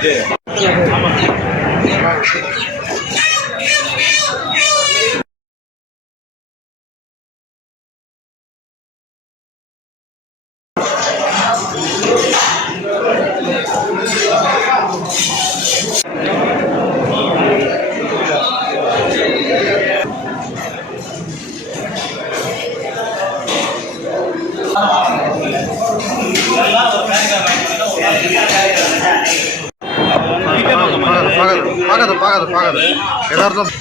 对他们 பார்க்காது பார்க்காது பார்க்காது எதார்த்தம்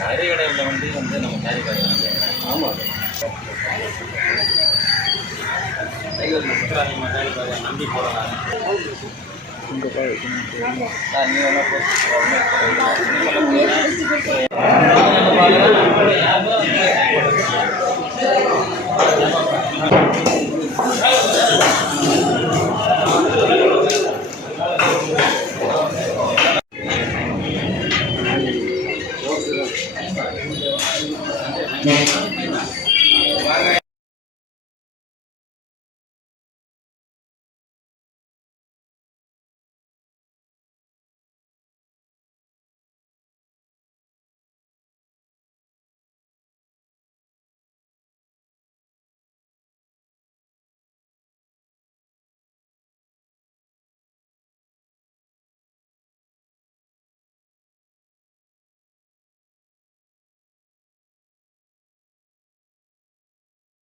கடைகளில் வந்து வந்து நம்ம கேரி கார்டு ஆமாம் நம்பி போடலாம் நீ வேணா போ